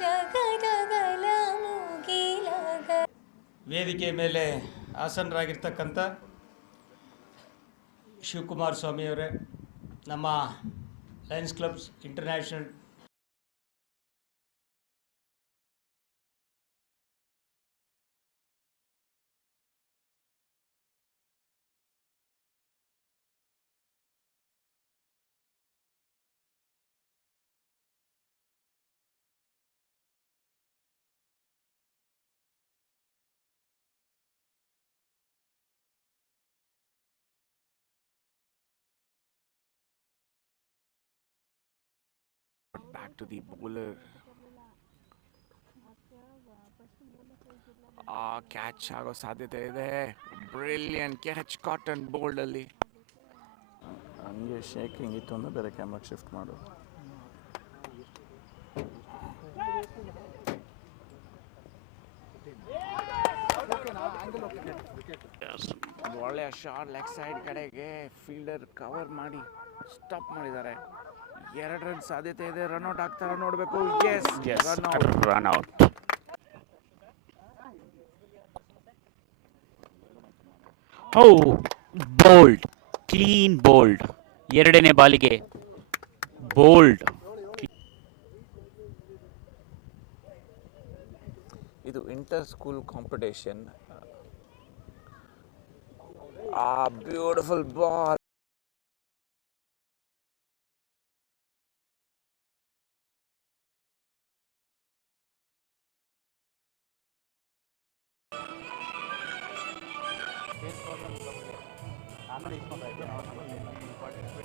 ಜಗದಗಲ ಮುಗಿಲಗ. ವೇದಿಕೆ ಮೇಲೆ ಆಸನರಾಗಿರ್ತಕ್ಕಂಥ ಶಿವಕುಮಾರ್ ಸ್ವಾಮಿಯವರೇ, ನಮ್ಮ Lions clubs international back to the bowler. Catch ಆಗೋ ಸಾಧ್ಯತೆ ಇದೆ. ಬ್ರಿಲಿಯಂಟ್ ಕ್ಯಾಚ್ ಕಾಟನ್ ಬೋಲ್ಡ್ ಅಲ್ಲಿ. ಹಂಗೆ ಶೇಕಿಂಗ್ ಇತ್ತು ಅಂದ್ರೆ ಬೇರೆ ಕ್ಯಾಮ್ರಾಗೆ ಶಿಫ್ಟ್ ಮಾಡು. ಒಳ್ಳೆಯ ಶಾಟ್ ಲೆಗ್ ಸೈಡ್ ಕಡೆಗೆ ಫೀಲ್ಡರ್ ಕವರ್ ಮಾಡಿ ಸ್ಟಾಪ್ ಮಾಡಿದ್ದಾರೆ. 2 ರನ್ ಸಾಧ್ಯತೆ ಇದೆ. ರನ್ಔಟ್ ಆಗ್ತಾರ ನೋಡಬೇಕು. ರನ್ಔಟ್. Bold, clean bold. 2ನೇ ಬಾಲಿಗೆ ಬೋಲ್ಡ್. ಇದು inter school competition. Beautiful ball.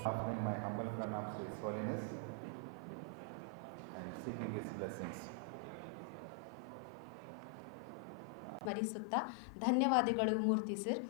Offering my humble pranams to His Holiness and seeking His blessings. ಸ್ಮರಿಸುತ್ತಾ ಧನ್ಯವಾದಗಳು ಮೂರ್ತಿ ಸರ್.